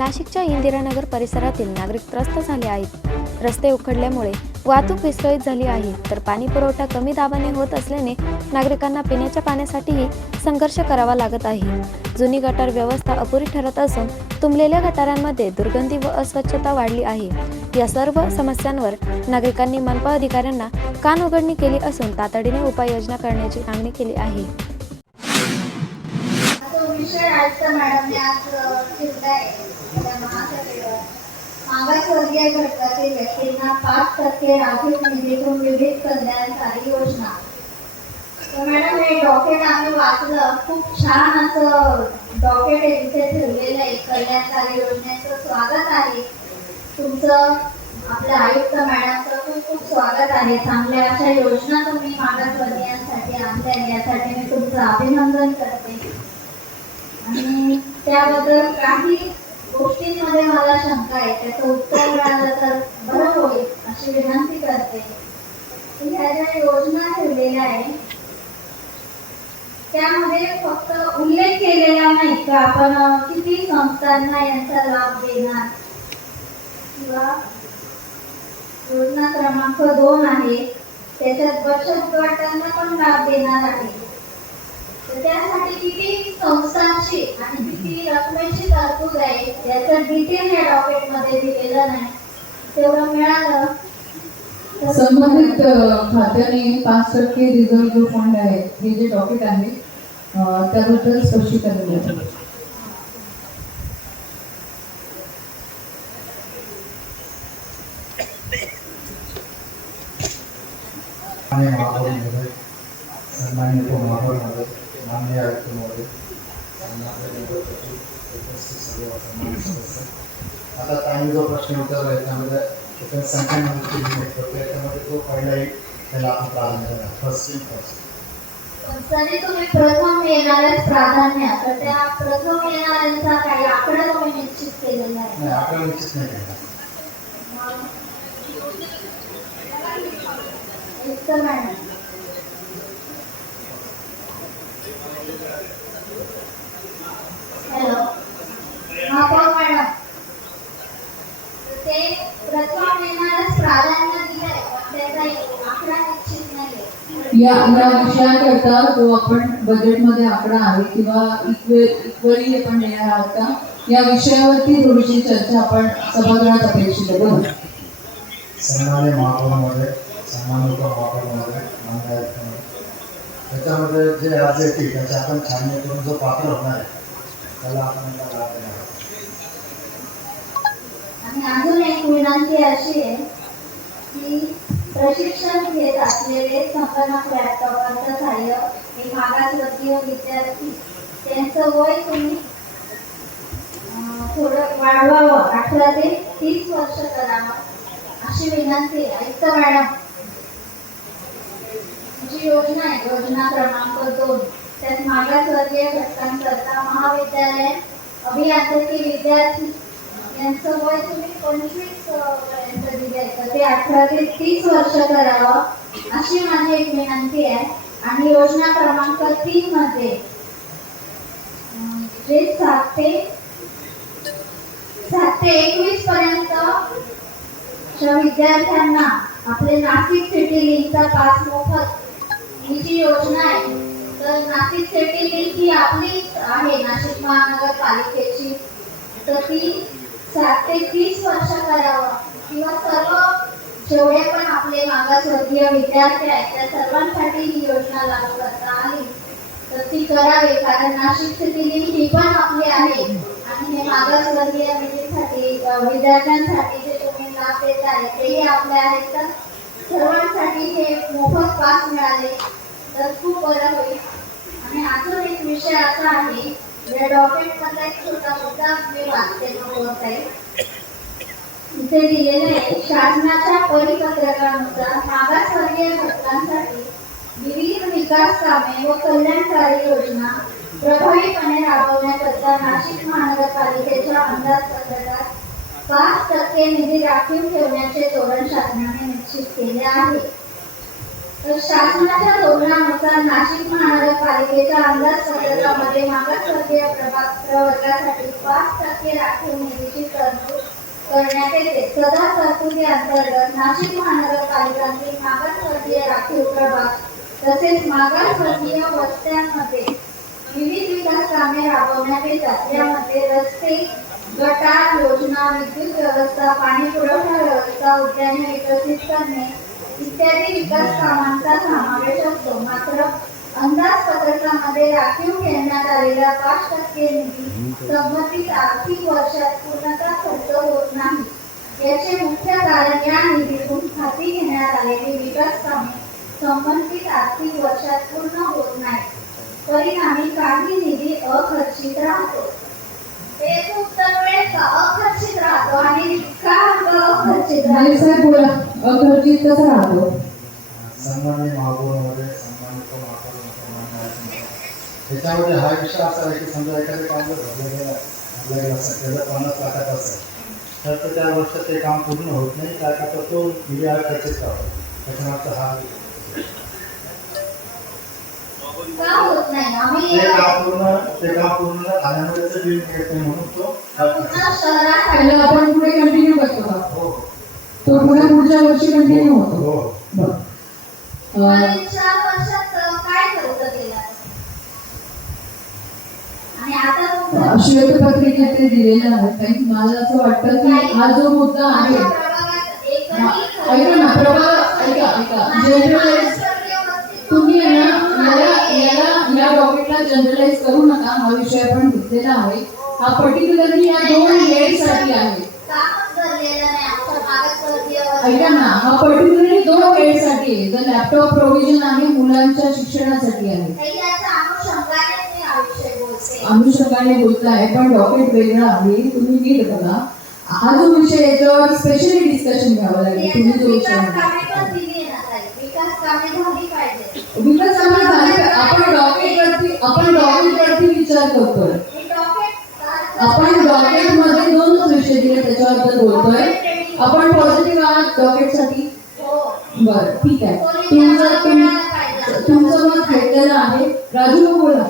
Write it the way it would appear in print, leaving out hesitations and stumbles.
नाशिकच्या इंदिरानगर परिसरातील नागरिक त्रस्त झाले आहेत। रस्ते उखडल्यामुळे वाहतूक विस्कळीत झाली आहे, तर पाणी पुरवठा कमी दाबाने होत असल्याने नागरिकांना पिण्याच्या पाण्यासाठीही संघर्ष करावा लागत आहे। जुनी गटार व्यवस्था अपुरी ठरत असून तुंबलेल्या गटारांमध्ये दुर्गंधी व अस्वच्छता वाढली आहे। या सर्व समस्यांवर नागरिकांनी मनपा अधिकाऱ्यांना कानउघडणी केली असून तातडीने उपाययोजना करण्याची मागणी केली आहे। मागासवर्गीय घटकातील व्यक्तींना 5% राखीव निधीतून विविध कल्याणकारी योजना। तर मॅडम हे डॉक्युमेंट आम्ही वाचलं, खूप छान असं डॉक्युमेंट इथे ठेवलेलं आहे। कल्याणकारी योजनेचं स्वागत आहे तुमचं, आपल्या आयुक्त मॅडमचं खूप खूप स्वागत आहे। चांगल्या अशा योजना तुम्ही मागासवर्गीयांसाठी आणल्या, यासाठी मी तुमचं अभिनंदन करते। आणि त्याबद्दल काही गोष्टींमध्ये मला शंका आहे, त्याचं उत्तर मिळालं तर बरं होईल अशी विनंती करते। ह्या ज्या योजना ठेवलेल्या आहे त्यामध्ये फक्त उल्लेख केलेला नाही की आपण किती संस्थांना यांचा लाभ देणार, किंवा योजना क्रमांक 2 आहे त्याच्यात बचत गटांना पण लाभ देणार आहे। त्यासाठी किती संस्थांची आणि किती रकमेची तरतूद आहे याचं डिटेल या डॉक्युमेंट मध्ये दिलेलं नाही, तेवढं मिळालं। संबंधित खात्याने 5% रिझर्व्ह जो फंड आहे हे जे डॉक्युमेंट आहे त्याबद्दल स्पष्टीकरण द्यावं। सन्माननीय उपमहापौर महोदय, माननीय आयुक्त महोदय, आता ताईने जो प्रश्न विचारला त्यामध्ये संख्यामध्ये तो पहिलाही त्याला आपण प्राधान्य देणार, फर्स्ट। जरी तुम्ही प्रथम येणाऱ्याच प्राधान्य, तर त्या प्रथम येणाऱ्यांचा काही आकडा तुम्ही निश्चित केलेला आहे? नाही, आकडा निश्चित नाही केला। मॅडम हॅलो, महापौर मॅडम, ते प्रथम येणाऱ्याच प्राधान्य दिलंय, त्याचा आकडा निश्चित नाहीये। या विषयाकरता जो आपण बजेटमध्ये आकडा आहे किंवा इक्वली आपण देणार आहोत का, या विषयावरती थोडीशी चर्चा आपण सभागृहात अपेक्षित आहे। सन्माननीय महापौर महोदय, सन्माननीय उपमहापौर महोदय, माननीय आयुक्त महोदय, त्याच्यामध्ये जे राज्य येतील त्याचे आपण छाननी करून जो पात्र होणार आहे त्याला आपण लाभ देणार आहोत। आणि अजून एक विनंती अशी आहे की प्रशिक्षण घेत असलेले संगणक लॅपटॉपांचं सहाय्य हे मागासवर्गीय विद्यार्थी त्यांचं वय तुम्ही थोडं वाढवावं, 18 ते 30 वर्ष करावं अशी विनंती आहे। आयुक्त मॅडम, जी योजना आहे योजना क्रमांक 2 त्यात मागासवर्गीय घटकांकरता महाविद्यालय अभियांत्रिकी विद्यार्थी यांचं वय तुम्ही 25 पर्यंत दिले, तर ते 18 ते 30 वर्ष करावं अशी माझी एक विनंती आहे। आणि योजना क्रमांक 3 मध्ये जे 7 ते 21 पर्यंत विद्यार्थ्यांना आपले नाशिक सिटी लिंकचा पास मोफत ही जी योजना आहे, तर नाशिक सिटी लिंक ही आपलीच आहे नाशिक महानगरपालिकेची, तर ती 7 ते 30 वर्ष करावं, किंवा सर्व जेवढे पण आपले मागासवर्गीय विद्यार्थी आहेत त्या सर्वांसाठी ही योजना लागू करता आली तर ती करावी। कारण नाशिक सिटी लिंक ही पण आपली आहे आणि हे मागासवर्गीय विद्यार्थ्यांसाठी जे तुम्ही लाभ देत आहे तेही आपले आहेत, तर सर्वांसाठी हे मोफत पास मिळाले तर खूप बरं होईल। आणि अजून एक विषय असा आहे, या डॉक्युमेंट मधला एक छोटा मुद्दा मी वाचते बोलत आहे, इथे दिलेलं आहे शासनाच्या परिपत्रकानुसार मागासवर्गीय घटकांसाठी विविध विकास कामे व कल्याणकारी योजना प्रभावीपणे राबवण्याकरता नाशिक महानगरपालिकेच्या अंदाजपत्रकात 5% निधी राखीव ठेवण्याचे धोरण शासनाने निश्चित केले आहे। तर शासनाच्या धोरणानुसार नाशिक महानगरपालिकेच्या अंदाजपत्रकामध्ये मागासवर्गीय प्रवर्गासाठी 5% राखीव निधीची तरतूद करण्यात येते. सदर तरतुदी अंतर्गत नाशिक महानगरपालिकांतील मागासवर्गीय राखीव प्रभाग तसेच मागासवर्गीय वस्त्यांमध्ये विविध विकास कामे राबवण्यात येतात. यामध्ये रस्ते, गटार योजना, विद्युत व्यवस्था, पाणी पुरवठा व्यवस्था, उद्याने विकसित करणे इत्यादी विकास कामांचा समावेश असतो. मात्र अंदाजपत्रकामध्ये राखीव ठेवण्यात आलेला 5% निधी संबंधित आर्थिक वर्षात पूर्णतः खर्च होत नाही. याचे मुख्य कारण या निधीतून हाती घेण्यात आलेली विकास कामे संबंधित आर्थिक वर्षात पूर्ण होत नाही. परिणामी काही निधी अखर्चित राहतो. एक उत्तर वेळेस अखर्चित राहतो आणि का अखर्चित नाही राहतो? साहेब बोला, अखर्चित कसं राहतो? सन्माननीय महापौरांमध्ये सन्मानित महापौर त्याच्यामध्ये हा विषय असा आहे की समजा एखादे काम जर भरलं गेलं आपल्या गेलं असेल त्याचं 50 लाखात असेल तर त्या वर्षात ते काम पूर्ण होत नाही त्याकरता तो निधी हा खर्चित राहतो. त्याच्यानंतर हा का होत नाही? आम्ही ते काम पूर्ण झाल्यामुळे त्याचं बिल मिळत नाही म्हणून तो पूर्ण शहरात त्याला आपण पुढे कंटिन्यू करतो का? हो तो पुढच्या वर्षी कंटिन्यू होतो. हो बरं. आणि 4 वर्षात काय खर्च केला आणि आता तुमचा श्वेतपत्रिकेत ते दिलेलं आहे. काही मला असं वाटतं की हा जो मुद्दा आहे, माझ्या प्रभागात एकही ऐका ना प्रभा, ऐका जनरलाइज तुम्ही आहे ना या टॉपिकला जनरलाइज करू नका. हा विषय आपण घेतलेला आहे. हा पर्टिक्युलरली या 2 हेडसाठी आहे. कामच धरलेलं नाही आमच्या मागासवर्गीय ऐका ना, हा पर्टिक्युलरली 2 हेडसाठी आहे. जर लॅपटॉप प्रोव्हिजन आहे मुलांच्या शिक्षणासाठी आहे. काही याच्या अनुषंगाने मी हा विषय बोलते. अनुषंगाने बोलताय पण डॉक्युमेंट वेगळं आहे. तुम्ही नीट बघा. हा जो विषय याच्यावर स्पेशली डिस्कशन घ्यावं लागेल. तुम्ही जो विषय विकास म्हणता. कामे पण दिली येणार आहे. विकास कामे झाली पाहिजे. विकास कामे झाले. आपण डॉक्युमेंटवरती विचार करतोय. हे डॉक्युमेंट आपण डॉक्युमेंटमध्ये 2च विषय दिले त्याच्याबद्दल बोलतोय. आपण पॉझिटिव्ह आहात डॉक्युमेंटसाठी? हो. बरं ठीक आहे. कोणी मिळाला पाहिजे. तुमचं मत घेतलेलं आहे. राजू बोला.